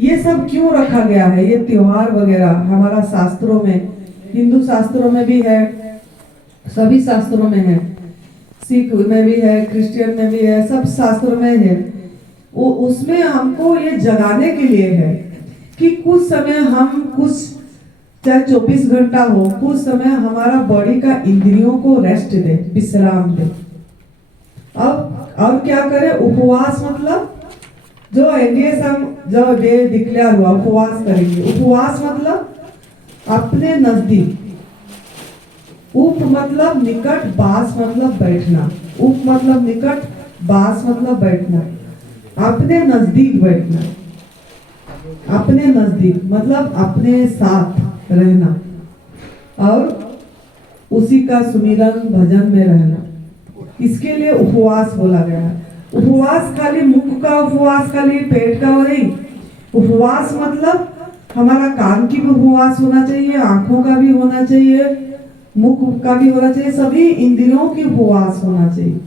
ये सब क्यों रखा गया है? ये त्योहार वगैरह हमारा शास्त्रों में, हिंदू शास्त्रों में भी है, सभी शास्त्रों में है, सिख में भी है, क्रिश्चियन में भी है, सब शास्त्रों में है। वो उसमें हमको ये जगाने के लिए है कि कुछ समय हम कुछ, चाहे 24 घंटा हो, कुछ समय हमारा बॉडी का इंद्रियों को रेस्ट दे, विश्राम दे। अब और क्या करें? उपवास, मतलब जो एनडीएसएम जो डे डिक्लेयर हुआ, उपवास करेंगे। उपवास मतलब अपने नजदीक, उप मतलब निकट, बास मतलब बैठना, उप मतलब निकट, बास मतलब बैठना, अपने नजदीक बैठना, अपने नजदीक मतलब अपने साथ रहना और उसी का सुमिरन भजन में रहना। इसके लिए उपवास बोला गया है। उपवास खाली मुख का उपवास, खाली पेट का नहीं। उपवास मतलब हमारा कान की भी उपवास होना चाहिए, आंखों का भी होना चाहिए, मुख का भी होना चाहिए, सभी इंद्रियों की उपवास होना चाहिए।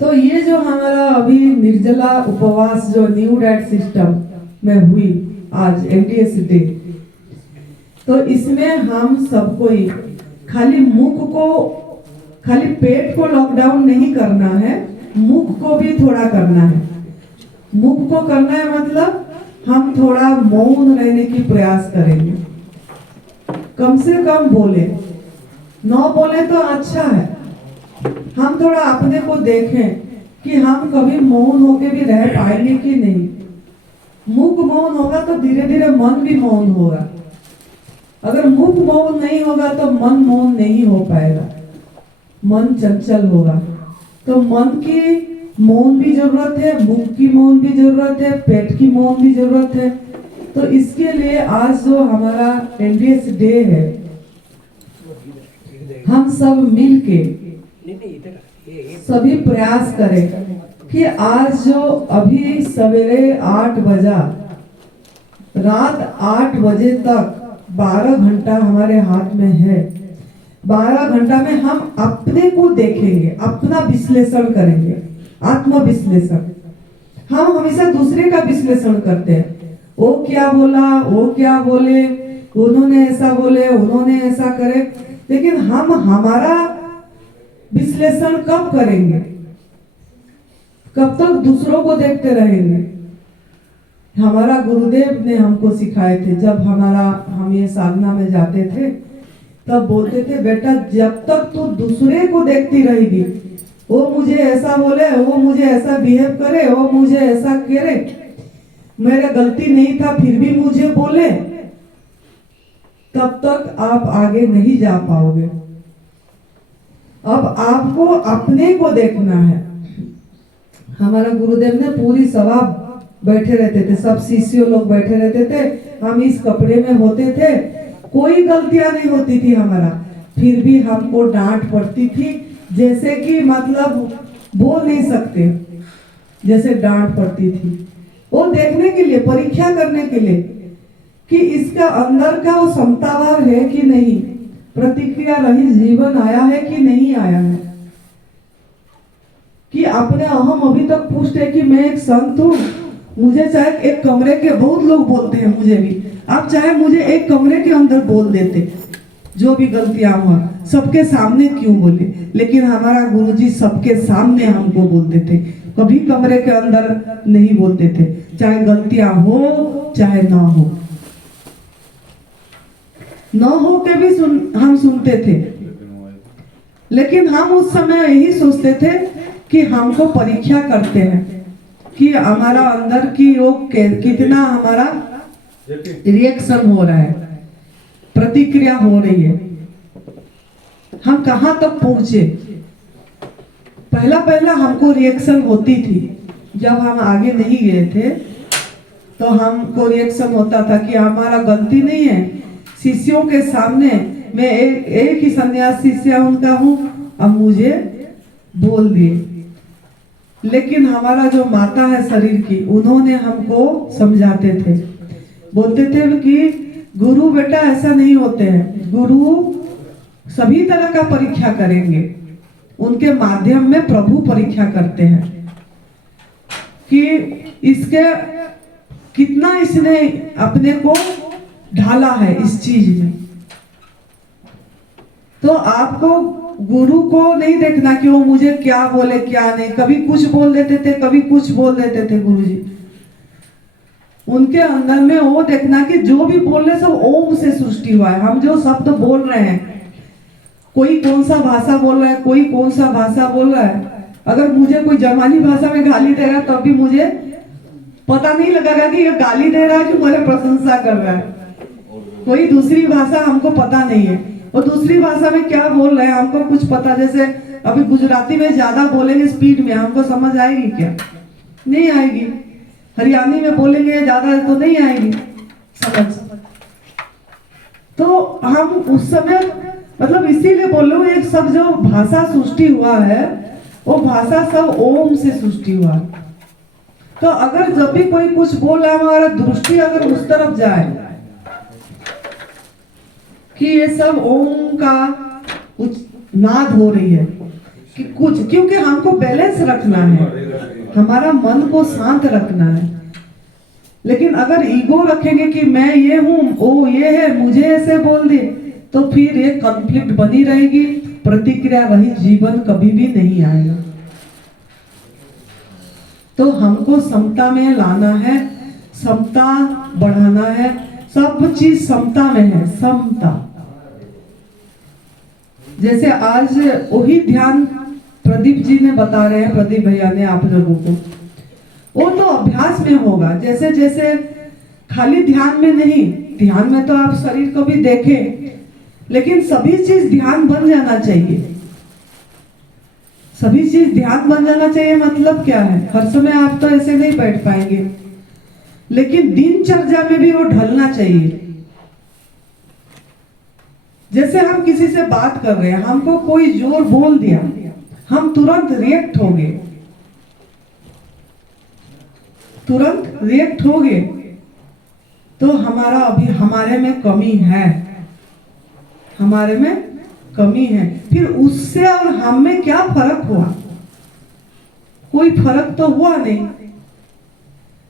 तो ये जो हमारा अभी निर्जला उपवास जो न्यू डाइट सिस्टम में हुई आज एनडीएस डे, तो इसमें हम सबको ही खाली मुख को, खाली पेट को लॉकडाउन नहीं करना है, मुख को भी थोड़ा करना है। मुख को करना है मतलब हम थोड़ा मौन रहने की प्रयास करेंगे, कम से कम बोले, न बोले तो अच्छा है। हम थोड़ा अपने को देखें कि हम कभी मौन होके भी रह पाएंगे कि नहीं। मुख मौन होगा तो धीरे धीरे मन भी मौन होगा। अगर मुख मौन नहीं होगा तो मन मौन नहीं हो पाएगा, मन चंचल होगा। तो मन की मौन भी जरूरत है, मुख की मौन भी जरूरत है, पेट की मौन भी जरूरत है। तो इसके लिए आज जो हमारा एनडीएस डे है, हम सब मिलके सभी प्रयास करें कि आज जो अभी सवेरे 8 बजा, रात 8 बजे तक 12 घंटा हमारे हाथ में है। 12 घंटा में हम अपने को देखेंगे, अपना विश्लेषण करेंगे, आत्मविश्लेषण। हम हमेशा दूसरे का विश्लेषण करते हैं, वो क्या बोला, वो क्या बोले, उन्होंने ऐसा बोले, उन्होंने ऐसा करे। लेकिन हम हमारा विश्लेषण कब करेंगे? कब तक दूसरों को देखते रहेंगे? हमारा गुरुदेव ने हमको सिखाए थे, जब हम ये साधना में जाते थे तब बोलते थे, बेटा जब तक तू दूसरे को देखती रहेगी, वो मुझे ऐसा बोले, वो मुझे ऐसा बिहेव करे, वो मुझे ऐसा करे, मेरा गलती नहीं था फिर भी मुझे बोले, तब तक आप आगे नहीं जा पाओगे। अब आपको अपने को देखना है। हमारा गुरुदेव ने पूरी सभा बैठे रहते थे, सब शिष्य लोग बैठे रहते थे, हम इस कपड़े में होते थे, कोई गलतियां नहीं होती थी हमारा, फिर भी हमको डांट पड़ती थी, जैसे कि मतलब बोल नहीं सकते, जैसे डांट पड़ती थी। वो देखने के लिए, परीक्षा करने के लिए कि इसका अंदर का वो समता भाव है कि नहीं, प्रतिक्रिया रहित जीवन आया है कि नहीं आया है, कि अपने अहम अभी तक पुष्ट है कि मैं एक संत हूँ। मुझे चाहे एक कमरे के, बहुत लोग बोलते हैं मुझे भी, आप चाहे मुझे एक कमरे के अंदर बोल देते, जो भी गलतियां हुआ सबके सामने क्यों बोले, लेकिन हमारा गुरुजी सबके सामने हमको बोलते थे, कभी कमरे के अंदर नहीं बोलते थे, चाहे गलतियां हो चाहे ना हो, न हो के भी हम सुनते थे। लेकिन हम उस समय यही सोचते थे कि हमको परीक्षा करते हैं कि हमारा अंदर की वो कितना हमारा रिएक्शन हो रहा है, प्रतिक्रिया हो रही है, हम कहां तक पहुंचे। पहला हमको रिएक्शन होती थी, जब हम आगे नहीं गए थे तो हमको रिएक्शन होता था कि हमारा गलती नहीं है। शिष्यों के सामने मैं एक ही सन्यास शिष्य उनका हूँ, अब मुझे बोल दिए। लेकिन हमारा जो माता है शरीर की, उन्होंने हमको समझाते थे, बोलते थे कि गुरु बेटा ऐसा नहीं होते हैं, गुरु सभी तरह का परीक्षा करेंगे, उनके माध्यम में प्रभु परीक्षा करते हैं कि इसके कितना इसने अपने को ढाला है इस चीज में। तो आपको गुरु को नहीं देखना कि वो मुझे क्या बोले क्या नहीं। कभी कुछ बोल देते थे, कभी कुछ बोल देते थे गुरुजी। उनके अंदर में वो देखना कि जो भी बोल रहे सब ओम से सृष्टि हुआ है। हम जो शब्द बोल रहे हैं, कोई कौन सा भाषा बोल रहा है, कोई कौन सा भाषा बोल रहा है, अगर मुझे कोई जर्मनी भाषा में गाली देगा तब भी मुझे पता नहीं लगेगा कि ये गाली दे रहा है कि मुझे प्रशंसा कर रहा है। कोई दूसरी भाषा हमको पता नहीं है, और दूसरी भाषा में क्या बोल रहे हैं हमको कुछ पता। जैसे अभी गुजराती में ज्यादा बोलेंगे स्पीड में, हमको समझ आएगी क्या? नहीं आएगी। हरियाणी में बोलेंगे ज्यादा तो नहीं आएगी समझ। तो हम उस समय मतलब इसीलिए बोल रहे हूँ, एक सब जो भाषा सृष्टि हुआ है वो भाषा सब ओम से सृष्टि हुआ है। तो अगर जब भी कोई कुछ बोल रहा है, हमारा दृष्टि अगर उस तरफ जाए कि ये सब ओम का कुछ नाद हो रही है कि कुछ, क्योंकि हमको बैलेंस रखना है, हमारा मन को शांत रखना है। लेकिन अगर ईगो रखेंगे कि मैं ये हूँ, ओ ये है, मुझे ऐसे बोल दे, तो फिर ये कॉन्फ्लिक्ट बनी रहेगी, प्रतिक्रिया रहित जीवन कभी भी नहीं आएगा। तो हमको समता में लाना है, समता बढ़ाना है, सब चीज समता में है, समता। जैसे आज वही ध्यान प्रदीप जी ने बता रहे हैं, प्रदीप भैया ने आप लोगों को, वो तो अभ्यास में होगा। जैसे जैसे खाली ध्यान में नहीं, ध्यान में तो आप शरीर को भी देखें, लेकिन सभी चीज ध्यान बन जाना चाहिए। सभी चीज ध्यान बन जाना चाहिए मतलब क्या है? हर समय आप तो ऐसे नहीं बैठ पाएंगे, लेकिन दिनचर्या में भी वो ढलना चाहिए। जैसे हम किसी से बात कर रहे हैं, हमको कोई जोर बोल दिया, हम तुरंत रिएक्ट हो गए, तुरंत रिएक्ट हो गए, तो हमारा अभी हमारे में कमी है, हमारे में कमी है। फिर उससे और हम में क्या फर्क हुआ? कोई फर्क तो हुआ नहीं।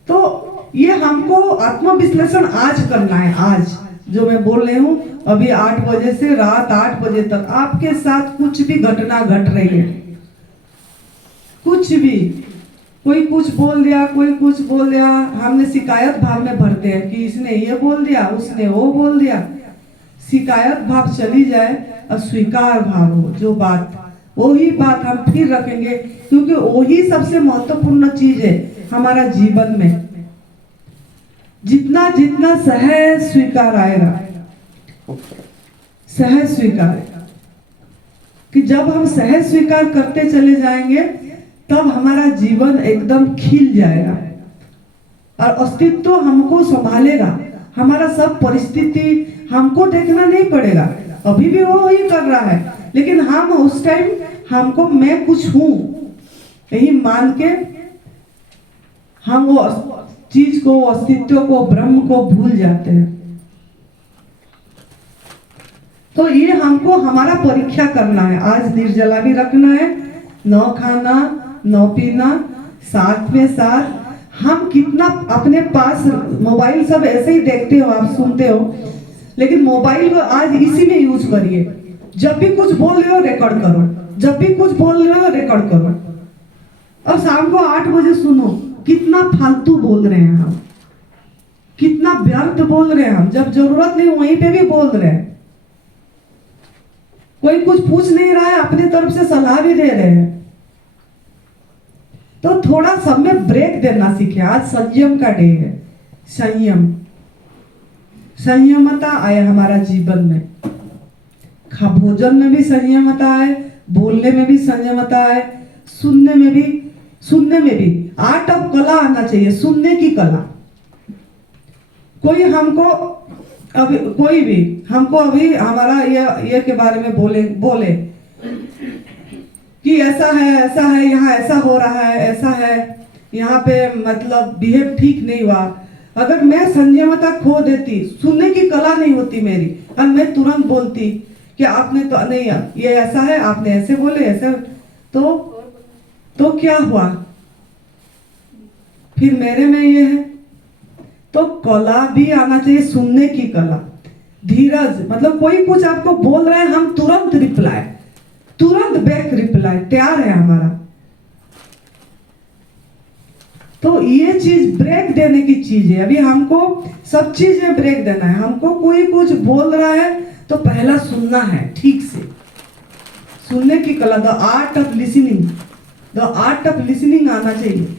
तो ये हमको आत्मविश्लेषण आज करना है। आज जो मैं बोल रही हूँ, अभी 8 बजे से रात 8 बजे तक आपके साथ कुछ भी घटना घट रही है, कुछ भी, कोई कुछ बोल दिया, कोई कुछ बोल दिया, हमने शिकायत भाव में भरते हैं कि इसने ये बोल दिया, उसने वो बोल दिया। शिकायत भाव चली जाए और स्वीकार भाव हो, जो बात वही बात हम फिर रखेंगे, क्योंकि वही सबसे महत्वपूर्ण चीज है हमारा जीवन में। जितना जितना सहज स्वीकार आएगा, सहज स्वीकार, कि जब हम सहज स्वीकार करते चले जाएंगे तब हमारा जीवन एकदम खिल जाएगा और अस्तित्व हमको संभालेगा। हमारा सब परिस्थिति हमको देखना नहीं पड़ेगा, अभी भी वो ही कर रहा है, लेकिन हम उस टाइम हमको मैं कुछ हूं यही मान के हम वो चीज को, अस्तित्व को, ब्रह्म को भूल जाते हैं। तो ये हमको हमारा परीक्षा करना है। आज निर्जला भी रखना है, न खाना न पीना, साथ में साथ हम कितना अपने पास मोबाइल सब ऐसे ही देखते हो, आप सुनते हो, लेकिन मोबाइल को आज इसी में यूज करिए। जब भी कुछ बोल रहे हो रिकॉर्ड करो, जब भी कुछ बोल रहे हो रिकॉर्ड करो, और शाम को 8 बजे सुनो। कितना फालतू बोल रहे हैं हम, कितना व्यर्थ बोल रहे हैं हम, जब जरूरत नहीं वहीं पे भी बोल रहे हैं। कोई कुछ पूछ नहीं रहा है, अपने तरफ से सलाह भी दे रहे हैं। तो थोड़ा सब में ब्रेक देना सीखे। आज संयम का डे है, संयम, संयमता आए हमारा जीवन में। भोजन में भी संयमता आए, बोलने में भी संयमता आए, सुनने में भी आर्ट ऑफ कला आना चाहिए, सुनने की कला। कोई हमको अभी कोई भी हमको अभी हमारा ये के बारे में बोले कि ऐसा है, यहाँ ऐसा हो रहा है, ऐसा है, यहाँ पे मतलब बिहेव ठीक नहीं हुआ। अगर मैं संयमता खो देती, सुनने की कला नहीं होती मेरी, और मैं तुरंत बोलती कि आपने तो नहीं, ये ऐसा है, आपने ऐसे बोले, ऐसे, तो क्या हुआ? फिर मेरे में ये है, कला भी आना चाहिए, सुनने की कला, धीरज। मतलब कोई कुछ आपको बोल रहा है, हम तुरंत रिप्लाई, तुरंत बैक रिप्लाई तैयार है हमारा। तो ये चीज ब्रेक देने की चीज है। अभी हमको सब चीजें ब्रेक देना है। हमको कोई कुछ बोल रहा है तो पहला सुनना है, ठीक से सुनने की कला, the art of listening, the art of listening आना चाहिए।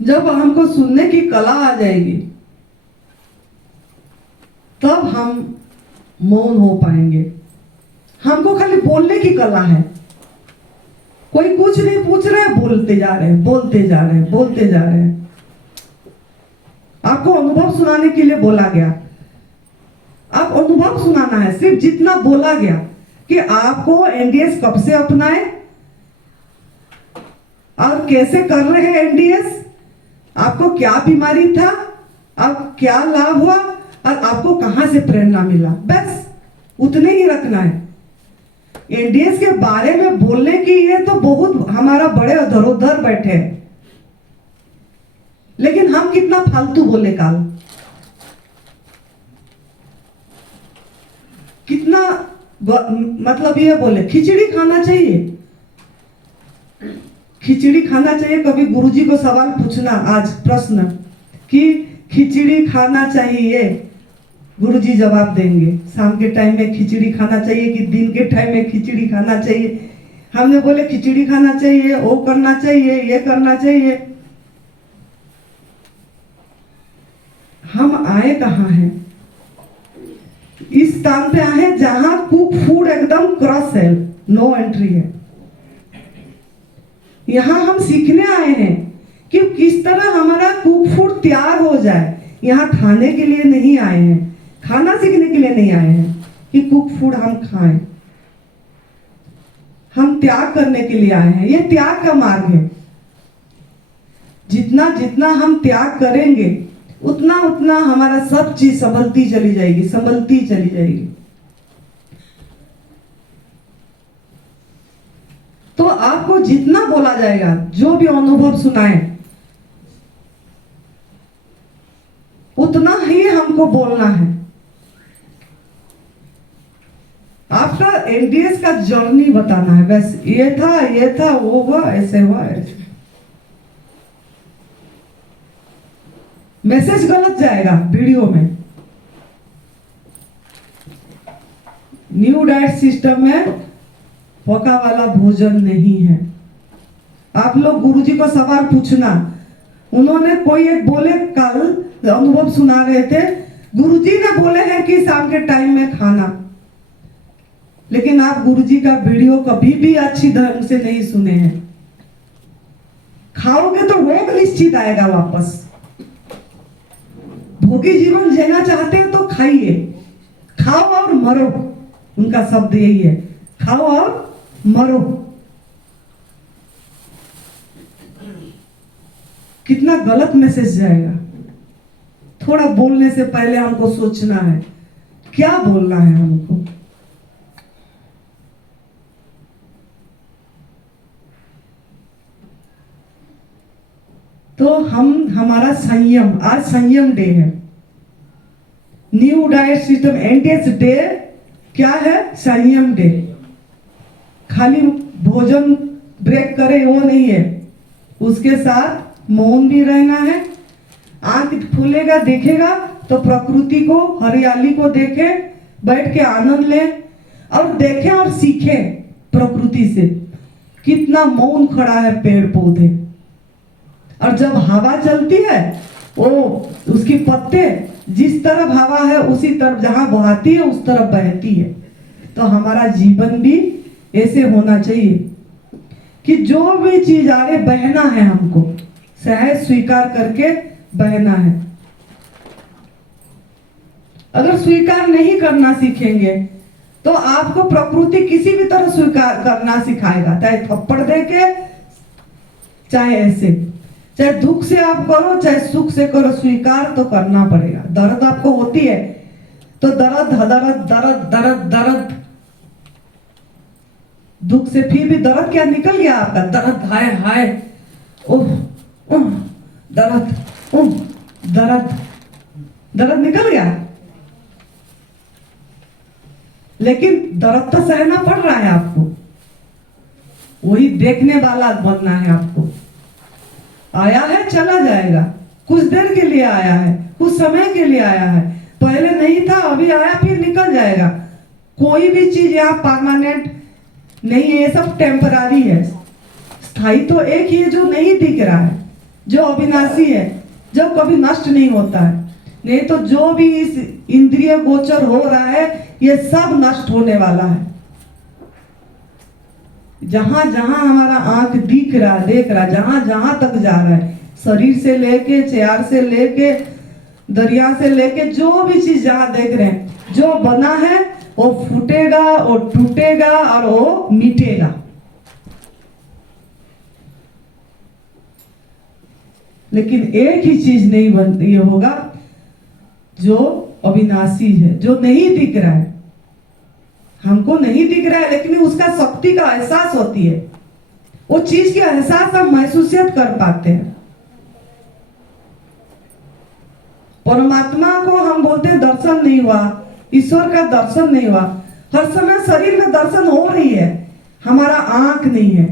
जब हमको सुनने की कला आ जाएगी तब हम मौन हो पाएंगे। हमको खाली बोलने की कला है, कोई कुछ नहीं पूछ रहा है, बोलते जा रहे हैं, बोलते जा रहे हैं, बोलते जा रहे हैं। आपको अनुभव सुनाने के लिए बोला गया, आप अनुभव सुनाना है, सिर्फ जितना बोला गया कि आपको एनडीएस कब से अपनाए और कैसे कर रहे हैं एनडीएस, आपको क्या बीमारी था, अब क्या लाभ हुआ और आपको कहां से प्रेरणा मिला, बस उतने ही रखना है। एनडीएस के बारे में बोलने की ये तो बहुत हमारा बड़े अधरोधर बैठे हैं, लेकिन हम कितना फालतू बोले काल, कितना मतलब ये बोले खिचड़ी खाना चाहिए, खिचड़ी खाना चाहिए। कभी गुरुजी को सवाल पूछना, आज प्रश्न कि खिचड़ी खाना चाहिए, गुरुजी जवाब देंगे शाम के टाइम में खिचड़ी खाना चाहिए कि दिन के टाइम में खिचड़ी खाना चाहिए। हमने बोले खिचड़ी खाना चाहिए, वो करना चाहिए, ये करना चाहिए। हम आए कहाँ हैं? इस स्थान पे आए जहां कुक फूड एकदम क्रॉस है, नो एंट्री है। यहाँ हम सीखने आए हैं कि किस तरह हमारा कुक फूड तैयार हो जाए। यहाँ खाने के लिए नहीं आए हैं, खाना सीखने के लिए नहीं आए हैं कि कुक फूड हम खाएं। हम त्याग करने के लिए आए हैं, ये त्याग का मार्ग है। जितना जितना हम त्याग करेंगे उतना उतना हमारा सब चीज संभलती चली जाएगी, संभलती चली जाएगी। तो आपको जितना बोला जाएगा, जो भी अनुभव सुनाए, उतना ही हमको बोलना है। आपका एनडीएस का जर्नी बताना है, बस ये था, वो हुआ, ऐसे हुआ, ऐसे। मैसेज गलत जाएगा वीडियो में। न्यू डाइट सिस्टम में पका वाला भोजन नहीं है। आप लोग गुरुजी को सवाल पूछना, उन्होंने कोई एक बोले, कल अनुभव सुना रहे थे, गुरुजी ने बोले हैं कि शाम के टाइम में खाना, लेकिन आप गुरुजी का वीडियो कभी भी अच्छी ढंग से नहीं सुने हैं। खाओगे तो रोग निश्चित आएगा वापस। भोगी जीवन जीना चाहते हैं तो खाइए, खाओ और मरो, उनका शब्द यही है, खाओ और मरो। कितना गलत मैसेज जाएगा। थोड़ा बोलने से पहले हमको सोचना है क्या बोलना है हमको। तो हमारा संयम, आज संयम डे है, new diet system NDS day क्या है? संयम डे। खाली भोजन ब्रेक करे वो नहीं है, उसके साथ मौन भी रहना है। आंख खुलेगा, देखेगा तो प्रकृति को, हरियाली को देखे, बैठ के आनंद ले और देखे और सीखे प्रकृति से। कितना मौन खड़ा है पेड़ पौधे, और जब हवा चलती है वो उसकी पत्ते जिस तरफ हवा है उसी तरफ, जहां बहाती है उस तरफ बहती है। तो हमारा जीवन भी ऐसे होना चाहिए कि जो भी चीज आ रही बहना है, हमको सहज स्वीकार करके बहना है। अगर स्वीकार नहीं करना सीखेंगे तो आपको प्रकृति किसी भी तरह स्वीकार करना सिखाएगा, चाहे थप्पड़ देके, चाहे ऐसे, चाहे दुख से आप करो चाहे सुख से करो, स्वीकार तो करना पड़ेगा। दर्द आपको होती है तो दर्द दर्द दर्द दर्द दर्द, दुख से फिर भी दर्द क्या निकल गया आपका, दर्द, हाय हाय, ओह दर्द, ओ दर्द दर्द निकल गया, लेकिन दर्द तो सहना पड़ रहा है आपको। वही देखने वाला बनना है आपको। आया है चला जाएगा, कुछ देर के लिए आया है, कुछ समय के लिए आया है, पहले नहीं था अभी आया फिर निकल जाएगा। कोई भी चीज यहाँ परमानेंट नहीं है, ये सब टेम्परारी है। स्थायी तो एक ही है जो नहीं दिख रहा है, जो अविनाशी है, जो कभी नष्ट नहीं होता है। नहीं तो जो भी इस इंद्रिय गोचर हो रहा है ये सब नष्ट होने वाला है। जहां जहां हमारा आंख दिख रहा देख रहा, जहां जहां तक जा रहा है, शरीर से लेके चेयर से लेके दरिया से लेके जो भी चीज जहां देख रहे हैं, जो बना है वो फूटेगा, वो टूटेगा और वो मिटेगा। लेकिन एक ही चीज नहीं बन ये होगा जो अविनाशी है, जो नहीं दिख रहा है। हमको नहीं दिख रहा है लेकिन उसका शक्ति का एहसास होती है, वो चीज के एहसास हम महसूसियत कर पाते हैं। परमात्मा को हम बोलते हैं दर्शन नहीं हुआ, ईश्वर का दर्शन नहीं हुआ। हर समय शरीर में दर्शन हो रही है, हमारा आंख नहीं है,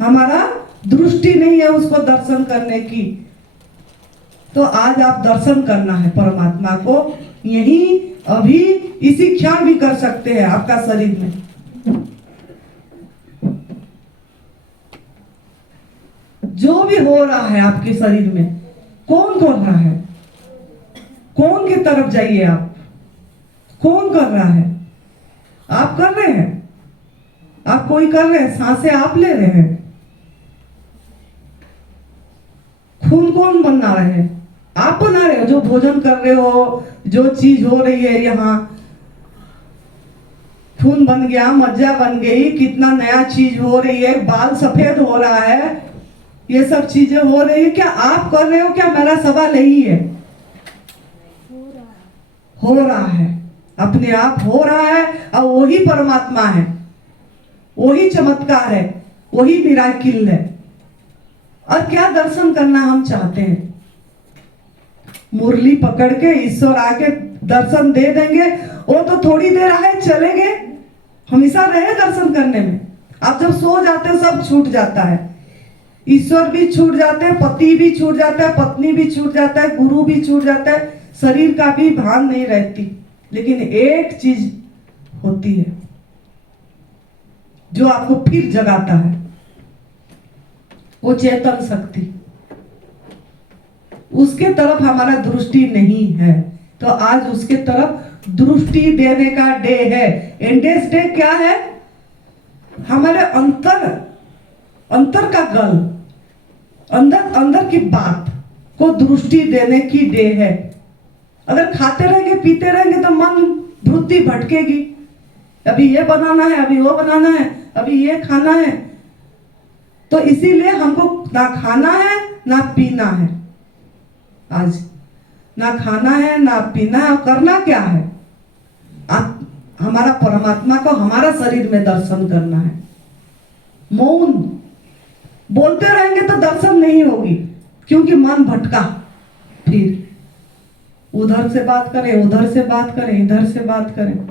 हमारा दृष्टि नहीं है उसको दर्शन करने की। तो आज आप दर्शन करना है परमात्मा को, यही अभी इसी क्षण भी कर सकते हैं आपका शरीर में। जो भी हो रहा है आपके शरीर में, कौन कर रहा है, कौन की तरफ जाइए आप, कौन कर रहा है? आप कर रहे हैं, आप कोई कर रहे हैं, सांसें आप ले रहे हैं। खून कौन बना रहे हैं? आप बना रहे हो। जो भोजन कर रहे हो, जो चीज हो रही है, यहाँ खून बन गया, मज्जा बन गई, कितना नया चीज हो रही है, बाल सफेद हो रहा है, ये सब चीजें हो रही है। क्या आप कर रहे हो? क्या मेरा सवाल यही है। हो रहा है, अपने आप हो रहा है, और वही परमात्मा है, वही चमत्कार है, वही मिराकिल है। और क्या दर्शन करना हम चाहते हैं? मुरली पकड़ के ईश्वर आके दर्शन दे देंगे, वो तो थोड़ी देर आए चले गए, हमेशा रहे दर्शन करने में। आप जब सो जाते हो सब छूट जाता है, ईश्वर भी छूट जाते हैं, पति भी छूट जाता है, पत्नी भी छूट जाता है, गुरु भी छूट जाता है, शरीर का भी भान नहीं रहती। लेकिन एक चीज होती है जो आपको फिर जगाता है, वो चेतन शक्ति। उसके तरफ हमारा दृष्टि नहीं है, तो आज उसके तरफ दृष्टि देने का डे है। एंडेस डे क्या है? हमारे अंतर का गल, अंदर की बात को दृष्टि देने की डे है। अगर खाते रहेंगे पीते रहेंगे तो मन वृत्ति भटकेगी। अभी ये बनाना है, अभी वो बनाना है, अभी ये खाना है। तो इसीलिए हमको ना खाना है ना पीना है। आज ना खाना है ना पीना है, और करना क्या है? हमारा परमात्मा को हमारा शरीर में दर्शन करना है। मौन बोलते रहेंगे तो दर्शन नहीं होगी, क्योंकि मन भटका। फिर उधर से बात करें, उधर से बात करें, इधर से बात करें।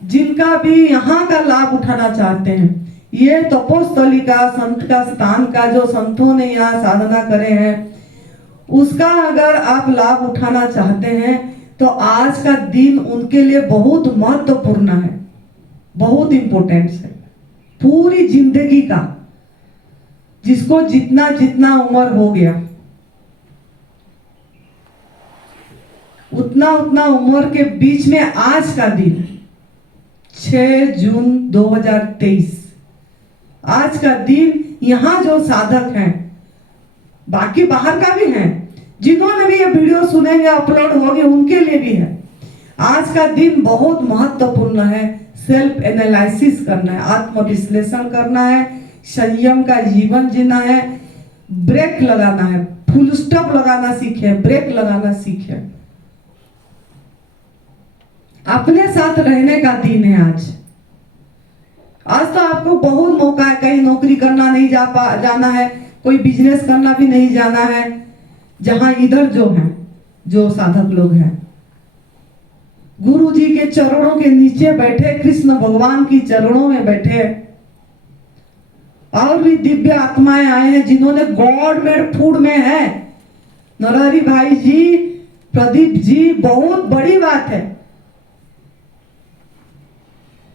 जिनका भी यहाँ का लाभ उठाना चाहते हैं, ये तपोस्थली का, संत का स्थान का, जो संतों ने यहाँ साधना करे हैं, उसका अगर आप लाभ उठाना चाहते हैं तो आज का दिन उनके लिए बहुत महत्वपूर्ण है, बहुत इंपॉर्टेंस है। पूरी जिंदगी का, जिसको जितना जितना उम्र हो गया, उतना उतना उम्र के बीच में आज का दिन 6 जून 2023, आज का दिन यहाँ जो साधक हैं, बाकी बाहर का भी हैं, जिन्होंने भी ये वीडियो सुनेंगे, अपलोड होगी, उनके लिए भी है। आज का दिन बहुत महत्वपूर्ण है। सेल्फ एनालिसिस करना है, आत्मविश्लेषण करना है, संयम का जीवन जीना है, ब्रेक लगाना है, फुल स्टॉप लगाना सीखे, ब्रेक लगाना सीखे। अपने साथ रहने का दिन है आज। आज तो आपको बहुत मौका है, कहीं नौकरी करना नहीं जाना है, कोई बिजनेस करना भी नहीं जाना है। जहां इधर जो है, जो साधक लोग हैं, गुरु जी के चरणों के नीचे बैठे, कृष्ण भगवान की चरणों में बैठे, और भी दिव्य आत्माएं आए हैं जिन्होंने गॉड मेड फूड में है। नरहरि भाई जी, प्रदीप जी, बहुत बड़ी बात है,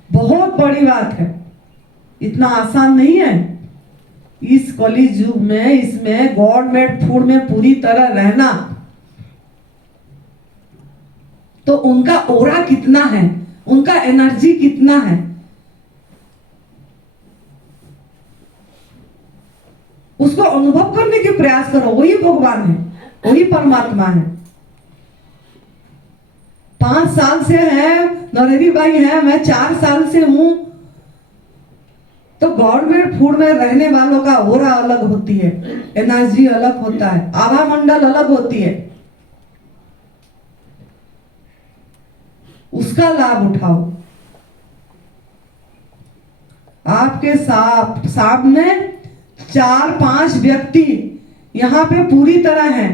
बहुत बड़ी बात है, इतना आसान नहीं है इस कली युग में, इसमें गॉड मेड फूड में पूरी तरह रहना। तो उनका ओरा कितना है, उनका एनर्जी कितना है, उसको अनुभव करने के प्रयास करो। वही भगवान है, वही परमात्मा है। 5 साल से है नरहरि भाई है, मैं 4 साल से हूं। तो गवर्नमेंट फूड में रहने वालों का ओरा अलग होती है, एनर्जी अलग होता है, आभा मंडल अलग होती है। उसका लाभ उठाओ। आपके सामने 4-5 व्यक्ति यहां पे पूरी तरह हैं,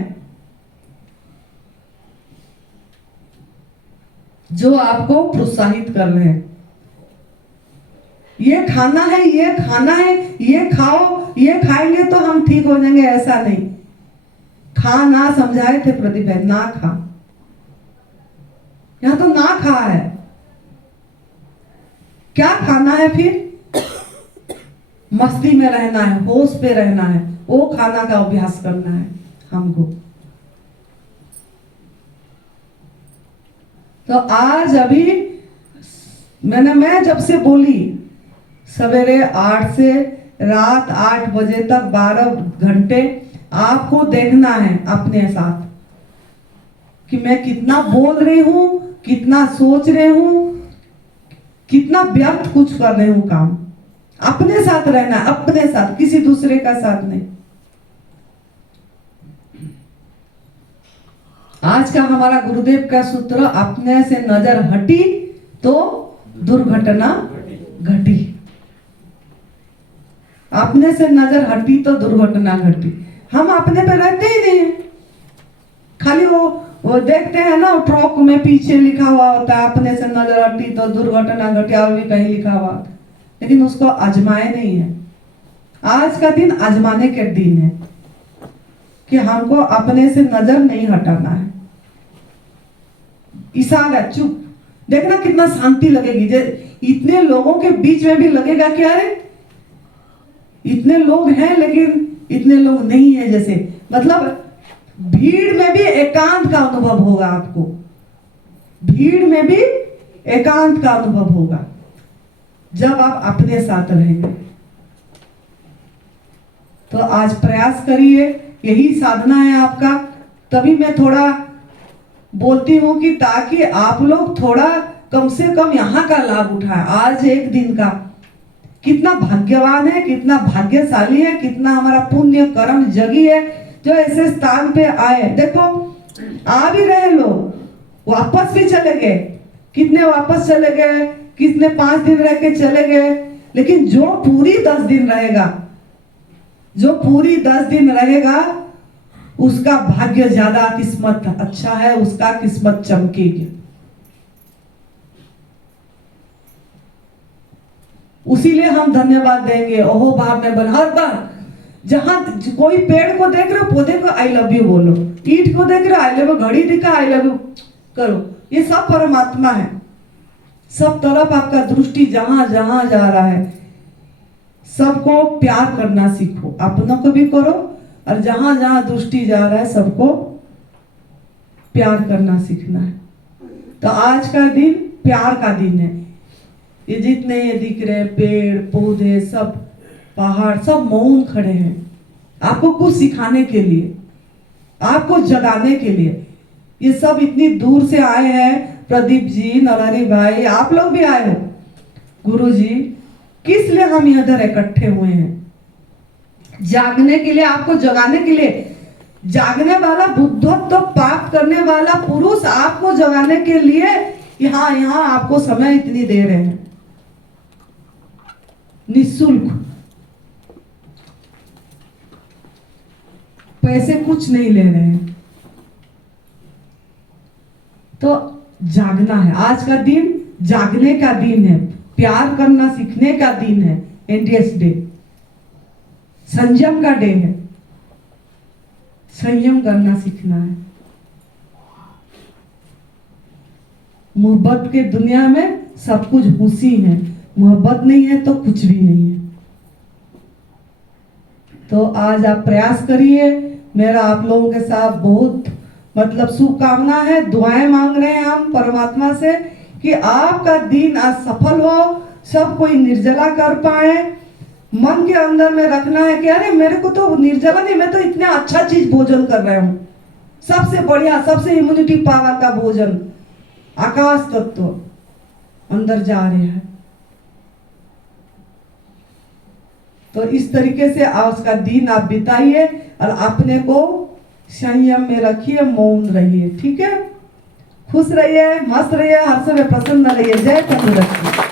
जो आपको प्रोत्साहित कर रहे हैं। ये खाना है, ये खाना है, ये खाओ, ये खाएंगे तो हम ठीक हो जाएंगे, ऐसा नहीं। खा ना समझाए थे प्रदीप भाई, ना खा, यहां तो ना खा है। क्या खाना है फिर? मस्ती में रहना है, होश पे रहना है, वो खाना का अभ्यास करना है हमको। तो आज अभी मैं जब से बोली, सवेरे 8 से रात 8 बजे तक 12 घंटे आपको देखना है अपने साथ कि मैं कितना बोल रही हूं, कितना सोच रही हूं, कितना व्यर्थ कुछ कर रही हूं काम। अपने साथ रहना, अपने साथ, किसी दूसरे का साथ नहीं। आज का हमारा गुरुदेव का सूत्र, अपने से नजर हटी तो दुर्घटना घटी। अपने से नजर हटी तो दुर्घटना घटी। हम अपने पे रहते ही नहीं है, खाली वो देखते हैं ना, ट्रक में पीछे लिखा हुआ होता है अपने से नजर हटी तो दुर्घटना घटी, और भी कहीं लिखा हुआ, लेकिन उसको आजमाए नहीं है। आज का दिन आजमाने के दिन है कि हमको अपने से नजर नहीं हटाना है। इशारा चुप, देखना कितना शांति लगेगी। इतने लोगों के बीच में भी लगेगा कि अरे इतने लोग हैं लेकिन इतने लोग नहीं है, जैसे मतलब भीड़ में भी एकांत का अनुभव होगा आपको, भीड़ में भी एकांत का अनुभव होगा जब आप अपने साथ रहेंगे। तो आज प्रयास करिए, यही साधना है आपका। तभी मैं थोड़ा बोलती हूं कि ताकि आप लोग थोड़ा कम से कम यहाँ का लाभ उठाएं। आज एक दिन का कितना भाग्यवान है, कितना भाग्यशाली है, कितना हमारा पुण्य कर्म जगी है जो ऐसे स्थान पे आए। देखो आ भी रहे लोग, वापस भी चले गए, कितने वापस चले गए, कितने 5 दिन रह के चले गए, लेकिन जो पूरी 10 दिन रहेगा, जो पूरी 10 दिन रहेगा, उसका भाग्य ज्यादा, किस्मत अच्छा है, उसका किस्मत चमकेगी। उसीलिए हम धन्यवाद देंगे, ओहो भाव में बन। हर बार जहां कोई पेड़ को देख रहे हो, पौधे को आई लव यू बोलो, ईंट को देख रहे हो आई लव यू, घड़ी दिखा आई लव यू करो। ये सब परमात्मा है, सब तरफ आपका दृष्टि जहां जहां जा रहा है, सबको प्यार करना सीखो, अपनों को भी करो, और जहां जहां दृष्टि जा रहा है सबको प्यार करना सीखना है। तो आज का दिन प्यार का दिन है। ये जितने ये दिख रहे पेड़ पौधे, सब पहाड़, सब मौन खड़े हैं आपको कुछ सिखाने के लिए, आपको जगाने के लिए। ये सब इतनी दूर से आए हैं, प्रदीप जी, नरहरि भाई, आप लोग भी आए हो। गुरु जी, किस लिए हम इधर इकट्ठे हुए हैं? जागने के लिए, आपको जगाने के लिए। जागने वाला बुद्धत्व तो प्राप्त करने वाला पुरुष आपको जगाने के लिए यहाँ आपको समय इतनी दे रहे हैं, निःशुल्क। पैसे कुछ नहीं ले रहे हैं। तो जागना है, आज का दिन जागने का दिन है, प्यार करना सीखने का दिन है। एनडीएस डे संयम का डे है, संयम करना सीखना है। मोहब्बत के दुनिया में सब कुछ खुशी है, मोहब्बत नहीं है तो कुछ भी नहीं है। तो आज आप प्रयास करिए, मेरा आप लोगों के साथ बहुत मतलब शुभकामना है, दुआएं मांग रहे हैं हम परमात्मा से कि आपका दिन आज सफल हो, सब कोई निर्जला कर पाए। मन के अंदर में रखना है कि अरे मेरे को तो निर्जला नहीं, मैं तो इतना अच्छा चीज भोजन कर रहा हूँ, सबसे बढ़िया, सबसे इम्यूनिटी पावर का भोजन, आकाश तत्व अंदर जा रहे हैं। तो इस तरीके से आज का दिन आप बिताइए और अपने को संयम में रखिए, मौन रहिए, ठीक है। खुश रहिए, मस्त रहिए, हर समय प्रसन्न रहिए। जय तंदुरुस्ती।